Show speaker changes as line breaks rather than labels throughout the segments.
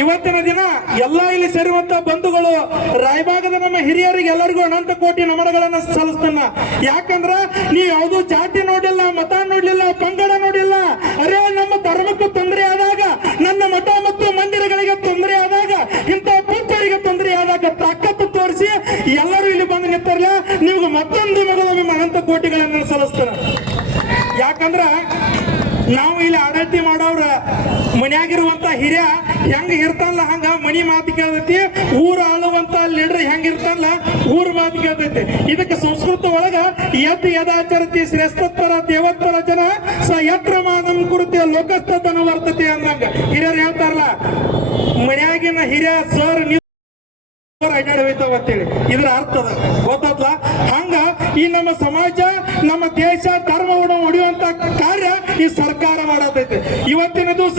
ಇವತ್ತಿನ ದಿನ ಎಲ್ಲ ಇಲ್ಲಿ ಸೇರುವಂತ ಬಂಧುಗಳು, ರಾಯಭಾಗದ ನಮ್ಮ ಹಿರಿಯರಿಗೆ ಎಲ್ಲರಿಗೂ ಅನಂತ ಕೋಟಿ ನಮನಗಳನ್ನ ಸಲ್ಲಿಸ್ತಾನ. ಯಾಕಂದ್ರ ನೀ ಯಾವುದು ಜಾತಿ ನೋಡಿಲ್ಲ, ಮತ ನೋಡ್ಲಿಲ್ಲ, ಪಂಗಡ ನೋಡಿಲ್ಲ. ಅರೇ, ನಮ್ಮ ಧರ್ಮಕ್ಕೂ ತೊಂದರೆ ಆದಾಗ, ನನ್ನ ಮಠ ಮತ್ತು ಮಂದಿರಗಳಿಗೆ ತೊಂದರೆ ಆದಾಗ, ಇಂಥ ಪೂಜಾರಿಗೆ ತೊಂದರೆ ಆದಾಗ ತಾಕತ್ತು ತೋರಿಸಿ ಎಲ್ಲರೂ ಇಲ್ಲಿ ಬಂದು ನಿಂತಾರಲ್ಲ ನಿಮ್ಗೆ ಮತ್ತೊಂದು ನಿಮ್ಮ ಅನಂತ ಕೋಟಿಗಳನ್ನ ಸಲ್ಲಿಸ್ತಾರ ಯಾಕಂದ್ರ ನಾವು ಇಲ್ಲಿ ಆಡಳಿತ ಮಾಡೋರ ಮನೆಯಾಗಿರುವಂತ ಹಿರಿಯ ಹೆಂಗ ಇರ್ತಾನಲ್ಲ, ಹಂಗ ಮನಿ ಮಾತು ಕೇಳ್ತೈತಿ. ಊರ ಆಳುವಂತ ಲೀಡರ್ ಹೆಂಗ ಇರ್ತಲ್ಲ ಊರ ಮಾತು ಕೇಳ್ತೈತಿ. ಇದಕ್ಕೆ ಸಂಸ್ಕೃತ ಒಳಗ ಯತ್ ಯದಾಚರತಿ ಶ್ರೇಷ್ಠತ್ವರ ದೇವತ್ವರ ಜನ ಸ ಯತ್ರ ಮಾನಂ ಕುರಿತೆ ಲೋಕಸ್ಥತನ ವರ್ತತೆ ಅಂದಂಗ. ಹಿರಿಯರು ಹೇಳ್ತಾರಲ್ಲ, ಮನ್ಯಾಗಿನ ಹಿರಿಯ ಸರ್ ಅಡ್ಡಾಡಿ ಇದ್ರ ಅರ್ಥದ ಗೊತ್ತಲ್ಲ ಹಂಗ ಈ ನಮ್ಮ ಸಮಾಜ, ನಮ್ಮ ದೇಶ ಧರ್ಮವನ್ನು ಹೊಡೆಯುವಂತ ಈ ಸರ್ಕಾರ ಮಾಡತೈತೆ ಇವತ್ತಿನ ದಿವಸ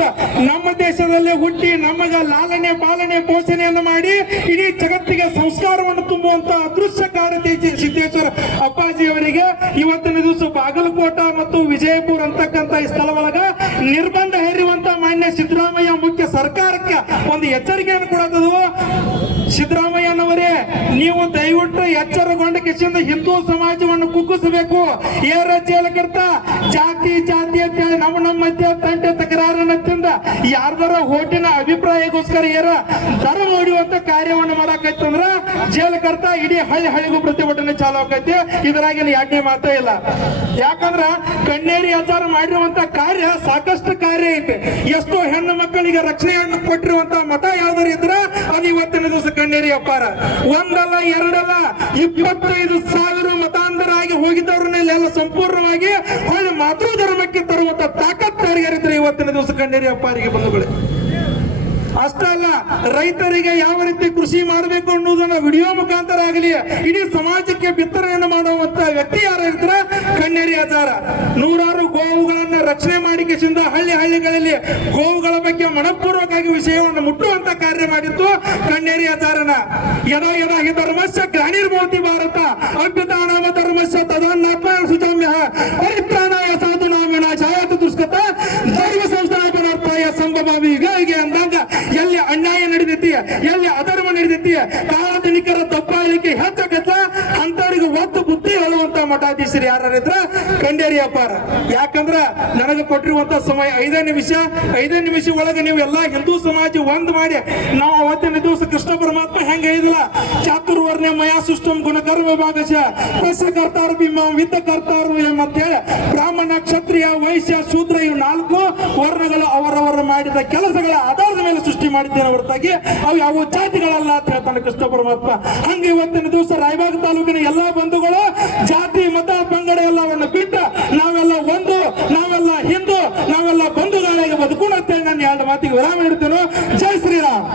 ನಮ್ಮ ದೇಶದಲ್ಲೇ ಹುಟ್ಟಿ ನಮಗ ಲಾಲನೆ, ಪಾಲನೆ, ಪೋಷಣೆಯನ್ನು ಮಾಡಿ ಇಡೀ ಜಗತ್ತಿಗೆ ಸಂಸ್ಕಾರವನ್ನು ತುಂಬುವಂತ ಅದೃಶ್ಯ ಕಾರ್ಯ ಸಿದ್ದೇಶ್ವರ ಅಪ್ಪಾಜಿ ಅವರಿಗೆ ಇವತ್ತಿನ ದಿವಸ ಬಾಗಲಕೋಟ ಮತ್ತು ವಿಜಯಪುರ ಅಂತಕ್ಕಂತ ಈ ಸ್ಥಳ ಒಳಗ ನಿರ್ಬಂಧ ಹೇರುವಂತ ಮಾನ್ಯ ಸಿದ್ದರಾಮಯ್ಯ ಮುಖ್ಯ ಸರ್ಕಾರಕ್ಕೆ ಒಂದು ಎಚ್ಚರಿಕೆಯನ್ನು ಕೊಡತದು ಸಿದ್ದರಾಮಯ್ಯನವರೇ ನೀವು ದಯವಿಟ್ಟು ಎಚ್ಚರಗೊಂಡ ಕಿಸಿಂದ ಹಿಂದೂ ಸಮಾಜವನ್ನು ಕುಗ್ಗಿಸಬೇಕು. ಏರ ಜೇಲಕರ್ತ ಜಾತಿ ಜಾತಿ ನಮ್ಮ ನಮ್ಮ ಮಧ್ಯೆ ತಂಟೆ ತಕರಾರನ್ನ ತಿಂದ ಯಾರ್ದಾರ ಹೋಟಿನ ಅಭಿಪ್ರಾಯಕ್ಕೋಸ್ಕರ ಏರ ದರ ಹೊಡೆಯುವಂತ ಕಾರ್ಯವನ್ನು ಮಾಡಾಕೈತಂದ್ರ ಜೇಲಕರ್ತ ಇಡೀ ಹಳ್ಳಿ ಹಳ್ಳಿಗೂ ಪ್ರತಿಭಟನೆ ಚಾಲು ಆಕೈತಿ. ಇದರಾಗಿನ ಎರಡನೇ ಮಾತೇ ಇಲ್ಲ. ಯಾಕಂದ್ರ ಕಣ್ಣೇರಿ ಆಚಾರ ಮಾಡಿರುವಂತ ಕಾರ್ಯ ಸಾಕಷ್ಟು ಕಾರ್ಯ ಐತೆ. ಎಷ್ಟೋ ಹೆಣ್ಣು ಮಕ್ಕಳಿಗೆ ರಕ್ಷಣೆಯನ್ನು ಕೊಟ್ಟಿರುವಂತ ಮತ ಯಾವ್ದಾರು ಇದ್ರ ಅದು ಇವತ್ತಿನ ದಿವಸ ಕಣ್ಣೇರಿ ಅಪ್ಪಾರ. ಒಂದಲ್ಲ, ಎರಡಲ್ಲ, ಇಪ್ಪತ್ತೈದು ಸಾವಿರ ಮತಾಂಧರಾಗಿ ಹೋಗಿದ್ದವ್ರನ್ನೆಲ್ಲ ಎಲ್ಲ ಸಂಪೂರ್ಣವಾಗಿ ಹೊಳ್ಳಿ ಮಾತೃ ಧರ್ಮಕ್ಕೆ ತರುವಂತ ತಾಕತ್ ಯಾರಿಗಾರಿದ್ರೆ ಇವತ್ತಿನ ದಿವಸ ಕಣ್ಣೇರಿ ಅಪ್ಪಾರಿಗೆ ಬಂಧುಗಳೇ. ಅಷ್ಟೇ ಅಲ್ಲ, ರೈತರಿಗೆ ಯಾವ ರೀತಿ ಕೃಷಿ ಮಾಡಬೇಕು ಅನ್ನೋದನ್ನ ವಿಡಿಯೋ ಮುಖಾಂತರ ಆಗಲಿ, ಇಡೀ ಸಮಾಜಕ್ಕೆ ಬಿತ್ತನೆಯನ್ನು ಮಾಡುವಂತ ವ್ಯಕ್ತಿ ಯಾರ ಇರ್ತಾರ ಕಣ್ಣೇರಿ ಆಚಾರ ನೂರಾರು ಗೋವುಗಳನ್ನ ರಕ್ಷಣೆ ಮಾಡಿಕೆಸಿಂದ ಹಳ್ಳಿ ಹಳ್ಳಿಗಳಲ್ಲಿ ಗೋವುಗಳ ಬಗ್ಗೆ ಮನಪೂರ್ವಕವಾಗಿ ವಿಷಯವನ್ನು ಮುಟ್ಟುವಂತ ಕಾರ್ಯ ಮಾಡಿತ್ತು ಕಣ್ಣೇರಿ ಆಚಾರನ ಯದ ಯದ ಹಿ ಧರ್ಮಸ್ಯ ಗ್ಲಾನಿರ್ಭವತಿ ಭಾರತ. ಅಭ್ಯುತಾನಾಮ ಧರ್ಮಸ್ಯ ತದಾನ್ನಾತ್ಮ ಸುಜಾಮ್ಯ. ಪರಿತ್ರಾಣಾಯ ಸಾಧುನಾಮ ವಿನಾಶಾಯತ ದುಷ್ಕೃತ. ಧರ್ಮ ಸಂಸ್ಥಾಪನಾರ್ಥಾಯ ಸಂಭವ ಹೀಗೆ ಅಂದಾಗ ಎಲ್ಲಿ ಅನ್ಯಾಯ ನಡೆದೈತಿ, ಎಲ್ಲಿ ಅಧರ್ಮ ನಡೆದೈತಿ ಕಾಳಧನಿಕರ ದಬ್ಬಾಳಿಕೆ ಹೆಚ್ಚಾಗತ್ತ ಅಂತವರಿಗೆ ಒತ್ತು ಬುದ್ಧಿ ಹೇಳುವಂತ ಮಠಾಧೀಶರು ಯಾರಿದ್ರ ಕಂಡೇರಿ ಅಪ್ಪಾರ. ಯಾಕಂದ್ರ ನನಗೆ ಕೊಟ್ಟಿರುವಂತ ಸಮಯ ಐದೇ ನಿಮಿಷ ಐದೇ ನಿಮಿಷ ಒಳಗೆ ನೀವು ಎಲ್ಲಾ ಹಿಂದೂ ಸಮಾಜ ಒಂದ್ ಮಾಡಿ. ನಾವು ಅವತ್ತಿನ ದಿವಸ ಕೃಷ್ಣ ಪರಮಾತ್ಮ ಹೆಂಗ ಹೇಳಿದಿಲ್ಲ ಚಾತುರ್ವರ್ಣ ಮಯಾ ಸುಷ್ಟಂ ಗುಣಕರ್ಮ ವಿಭಾಗಶ. ಪ್ರಸ ಕರ್ತಾರ ಬಿಂಬ ವಿದ್ದ ಕರ್ತಾರ ಅಂತ ಬ್ರಾಹ್ಮಣ, ಕ್ಷತ್ರಿಯ, ವೈಶ್ಯ, ಶೂದ್ರ ಇವು ನಾಲ್ಕು ವರ್ಣಗಳು ಅವರವರ ಮಾಡಿದ ಕೆಲಸಗಳ ಆಧಾರದ ಮೇಲೆ ಸೃಷ್ಟಿ ಮಾಡಿದ್ದೇನೆ ಹೊರತಾಗಿ ಅವು ಯಾವ ಜಾತಿಗಳಲ್ಲ ಅಂತ ಹೇಳ್ತಾನೆ ಕೃಷ್ಣ ಪರಮಾತ್ಮ. ಹಂಗೆ ಇವತ್ತಿನ ದಿವಸ ರಾಯಬಾಗ ತಾಲೂಕಿನ ಎಲ್ಲಾ ಬಂಧುಗಳು ಜಾತಿ, ಮತ ಪಂಗಡ ಎಲ್ಲವನ್ನು ಬಿಟ್ಟು ನಾವೆಲ್ಲ ಒಂದು, ನಾವೆಲ್ಲ ಹಿಂದೂ, ನಾವೆಲ್ಲ ಬಂಧುಗಳಾಗಿ ಬದುಕೋಣ ಅಂತೇಳಿ ನಾನು ಎರಡು ಮಾತಿಗೆ ವಿರಾಮ ಇಡ್ತೇನೆ ಜೈ ಶ್ರೀರಾಮ್.